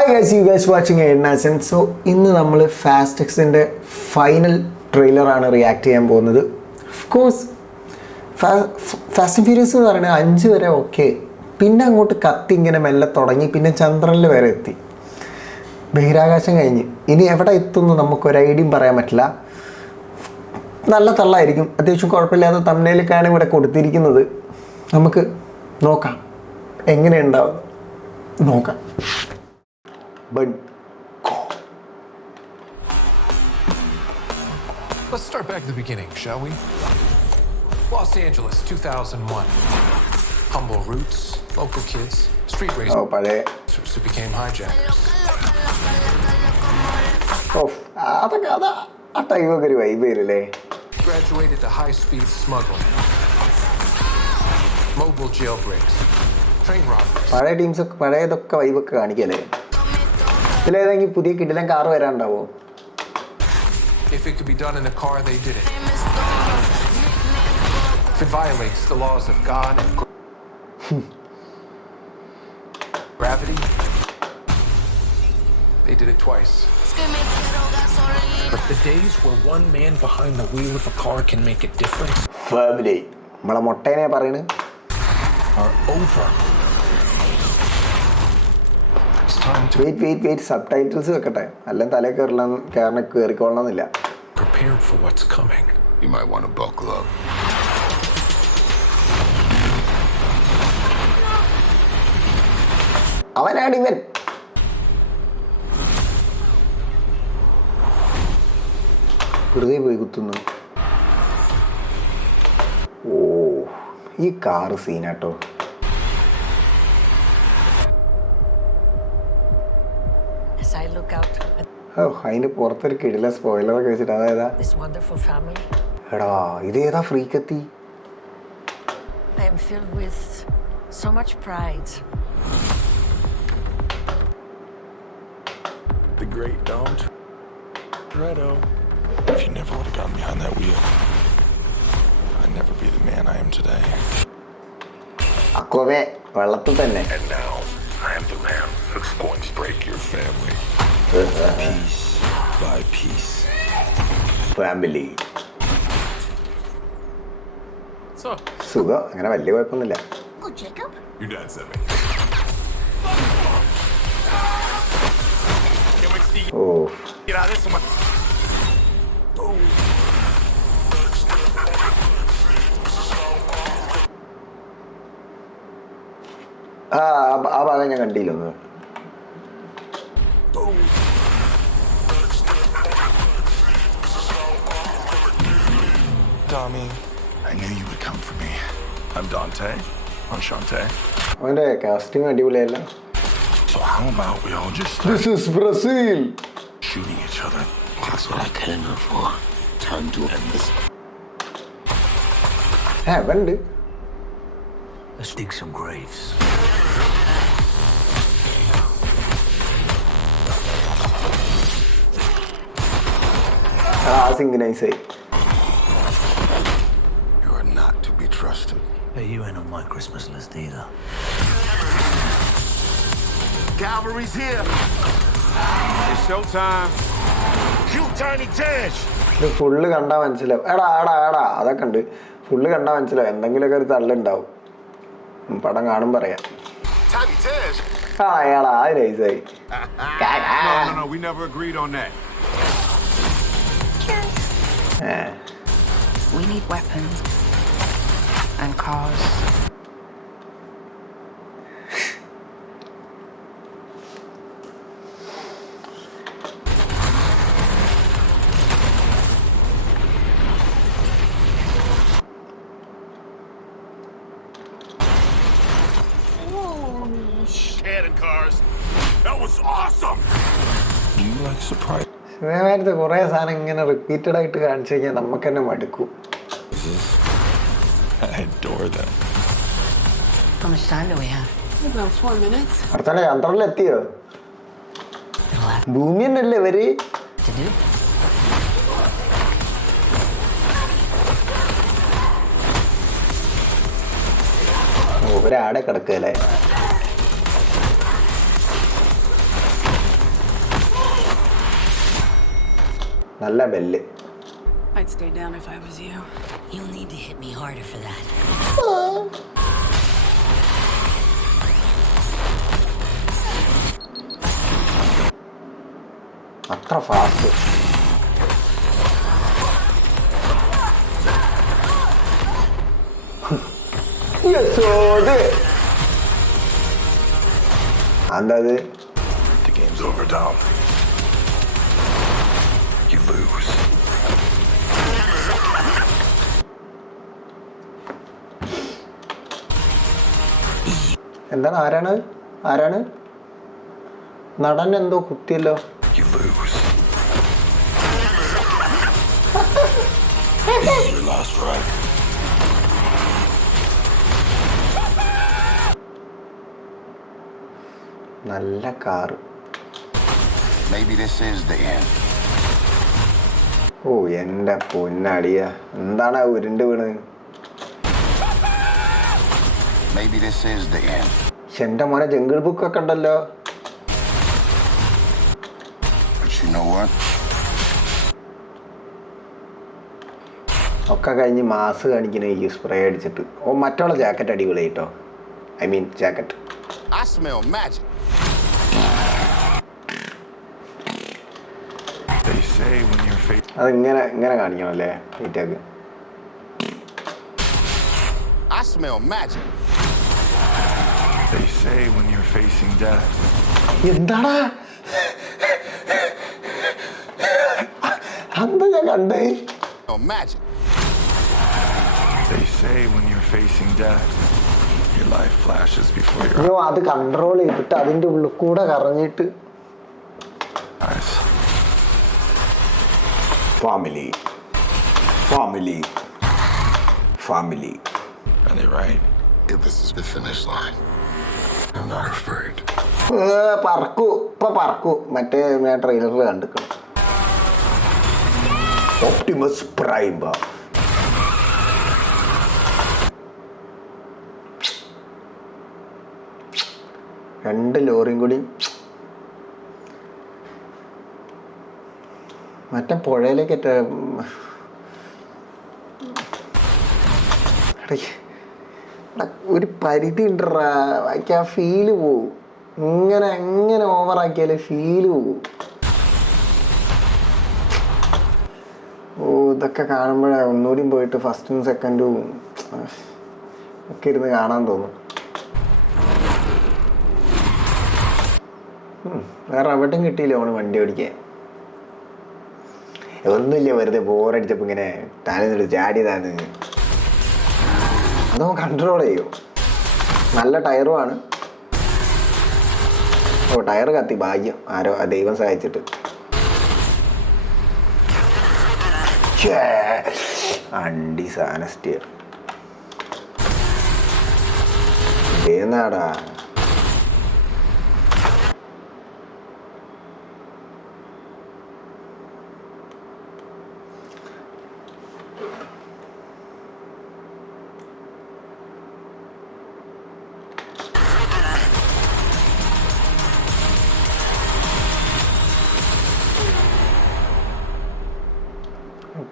Hi guys, you guys watching Ednasen. So ഇന്ന് നമ്മൾ fast എക്സിൻ്റെ ഫൈനൽ ട്രെയിലറാണ് റിയാക്ട് ചെയ്യാൻ പോകുന്നത്. Of course fast and furious എന്ന് പറയുന്നത് 5 വരെ ഓക്കെ, പിന്നെ അങ്ങോട്ട് കത്തി ഇങ്ങനെ മെല്ലെ തുടങ്ങി, പിന്നെ ചന്ദ്രനിൽ വരെ എത്തി, ബഹിരാകാശം കഴിഞ്ഞ് ഇനി എവിടെ എത്തുമെന്ന് നമുക്കൊരു ഐഡിയയും പറയാൻ പറ്റില്ല. നല്ല തള്ളായിരിക്കും, അത്യാവശ്യം കുഴപ്പമില്ലാത്ത തമ്മിലേക്കാണ് ഇവിടെ കൊടുത്തിരിക്കുന്നത്. നമുക്ക് നോക്കാം എങ്ങനെ ഉണ്ടാവും, നോക്കാം. Let's start back at the beginning, shall we? Los Angeles, 2001. Humble roots, local kids, street racers who became hijackers. Graduated to high-speed smuggling, mobile jailbreaks, train robberies. പഴയ ടീംസൊക്കെ പഴയതൊക്കെ വൈബൊക്കെ കാണിക്കല്ലേ. ഇതിലേതെങ്കിലും പുതിയ കിടിലൻ car വരാനുണ്ടാവോ? If it could be done in a car, they did it. If it violates the laws of God and gravity, they did it twice. But the days where one man behind the wheel of a car can make a difference family നമ്മളെ മൊട്ടേനെ പറയണ് are over. Wait subtitles വെക്കട്ടെ, അല്ലെങ്കിൽ തലേ കയറിക്കൊള്ളണമെന്നില്ല. Prepared for what's coming. You might want to buckle up. അവനാണ് ഇവൻ. വെറുതെ പോയി കുത്തുന്നു. ഓ, ഈ കാറ് സീനാട്ടോ. അതിന് പുറത്തൊരു കിടില സ്പോയിലറൊക്കെ വെച്ചിട്ട് അതായതാ. എടാ ഇതേതാ ഫ്രീക്കെത്തി. The great don't. Redo. If you never would have gotten behind that wheel, I'd never be the man I am today. അക്കോവേ വെള്ളത്തിൽ തന്നെ. And now I am the man who's going to break your family. Piece by piece. Family. So, സുഖം, അങ്ങനെ വലിയ കുഴപ്പമൊന്നുമില്ല. your dad sent me. Oh, Get out of this one. ആ ഭാഗം ഞാൻ കണ്ടില്ല ഒന്ന്. Tommy, I knew you would come for me. I'm Dante. Enchante. അവൻ്റെ casting അടിപൊളിയല്ല. So how about we all just This is Brazil. shooting each other? That's what I came here for. Time to end this. അവനുണ്ട്. Let's dig some graves. സിംഗനൈസായി. You are not to be trusted. Hey, you ain't on my Christmas list either. Cavalry's here. It's showtime. Shoot Tiny Tash. ഇത് full കണ്ടാൽ മനസ്സിലാവും. എടാ അതൊക്കെ ഉണ്ട്. Full കണ്ടാൽ മനസ്സിലാവും, എന്തെങ്കിലുമൊക്കെ ഒരു തള്ളുണ്ടാവും. പടം കാണും പറയാം. Tiny Tash. എടാ അത് നൈസായി. No, we never agreed on that. We need weapons and cars. Cannon cars. That was awesome. You like surprise? നേരത്തെ കുറേ സാധനം ഇങ്ങനെ റിപ്പീറ്റഡ് ആയിട്ട് കാണിച്ചു കഴിഞ്ഞാൽ നമുക്ക് തന്നെ മടുക്കും. I adore them. How much time do we have? About 4 minutes. അടുത്തന്നെ ചന്ദ്രനിലെത്തിയോ? ഭൂമി തന്നെയല്ലേ ഇവര്? To do? ഒരാടെ കിടക്കല്ലേ. നല്ല bell. I'd stay down if I was you. You'll need to hit me harder for that. അത്ര ഫാസ്റ്റ്. എന്താ The game's over, Dom. You lose. എന്താണ്? ആരാണ് നടൻ? എന്തോ കുത്തിയല്ലോ. You lose. This is your last ride. നല്ല car. Maybe this is the end. ഓ എൻ്റെ പൊന്നടിയ, എന്താണ് ഉരുണ്ട് വീണ്? Maybe this is the end. എൻ്റെ മോനെ ജംഗിൾ ബുക്കൊക്കെ ഉണ്ടല്ലോ. But you know what? ഒക്കെ കഴിഞ്ഞ് മാസ് കാണിക്കണ ഈ സ്പ്രേ അടിച്ചിട്ട്. ഓ മറ്റുള്ള ജാക്കറ്റ് അടിപൊളി കേട്ടോ. I mean jacket. I smell magic. They say when you're facing. അത് ഇങ്ങനെ കാണിക്കണമല്ലേ വീറ്റാക്ക്. I smell magic. They say when you're facing death. എന്താടാ അന്ത ഞാൻ കണ്ടേ. Magic. They say when you're facing death, your life flashes before your അയ്യോ അത് control ചെയ്തിട്ട് അതിൻ്റെ ഉള്ളിൽ കൂടെ കറങ്ങിയിട്ട്. eyes. Family. And they're right. If this is the finish line, I'm not afraid. പറക്കൂ മറ്റേ ഞാൻ ട്രെയിലറിൽ കണ്ടിക്കണം. Optimus prime. രണ്ട് ലോറിയും കൂടി മറ്റേ പുഴയിലേക്ക് ഒരു പരിധി ഉണ്ടറാ. എനിക്ക് ആ ഫീല് പോവും. എങ്ങനെ ഓവറാക്കിയാലേ ഫീല് പോവും. ഓ ഇതൊക്കെ കാണുമ്പോഴേ ഒന്നുകൂടി പോയിട്ട് ഫസ്റ്റും സെക്കൻഡും ഒക്കെ ഇരുന്ന് കാണാൻ തോന്നും. വേറെ എവിടെയും കിട്ടിയില്ല ഓണ് വണ്ടി ഓടിക്കാൻ. ഒന്നുമില്ല, വെറുതെ ബോറടിച്ചപ്പോൾ ഇങ്ങനെ താനെന്നിട്ട് ചാടിയതാണ്. അതോ കൺട്രോൾ ചെയ്യും. നല്ല ടയറുമാണ്. ഓ ടയർ കത്തി, ഭാഗ്യം, ആരോ ദൈവം സഹായിച്ചിട്ട്. അണ്ടി സാധന സ്റ്റിയർ ഏന്നാടാ.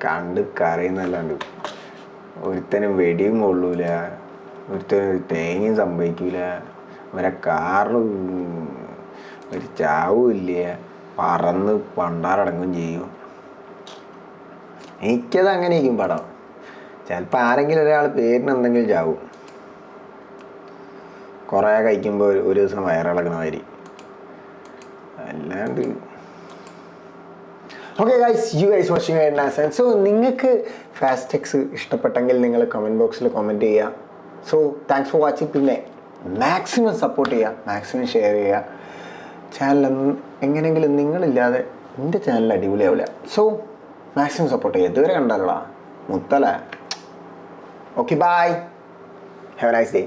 കണ്ട് കരയുന്നല്ലാണ്ട് ഒരുത്തനും വെടിയും കൊള്ളൂല, ഒരുത്തനും ഒരു തേങ്ങയും സംഭവിക്കൂല, അവരെ കാറിൽ ഒരു ചാവുമില്ല, പറന്ന് പണ്ടാറടങ്ങും ചെയ്യും. എനിക്കത് അങ്ങനെയായിരിക്കും പടം. ചിലപ്പോൾ ആരെങ്കിലും ഒരാൾ പേരിന് എന്തെങ്കിലും ചാവും. കുറേ കഴിക്കുമ്പോൾ ഒരു ദിവസം വയറിളകണ മാതിരി. അല്ലാണ്ട് okay guys, you guys watching എൻഡാസൻ. സോ നിങ്ങൾക്ക് ഫാസ്റ്റ് ടെക്സ് ഇഷ്ടപ്പെട്ടെങ്കിൽ നിങ്ങൾ കമൻറ്റ് ബോക്സിൽ കമൻറ്റ് ചെയ്യുക. So thanks for watching. പിന്നെ മാക്സിമം സപ്പോർട്ട് ചെയ്യുക, മാക്സിമം ഷെയർ ചെയ്യുക. ചാനൽ എങ്ങനെയെങ്കിലും നിങ്ങളില്ലാതെ എൻ്റെ ചാനൽ അടിപൊളിയാവില്ല. സോ മാക്സിമം സപ്പോർട്ട് ചെയ്യുക. ഇതുവരെ കണ്ടാലോടാ മുത്തല. Okay bye, have a nice day.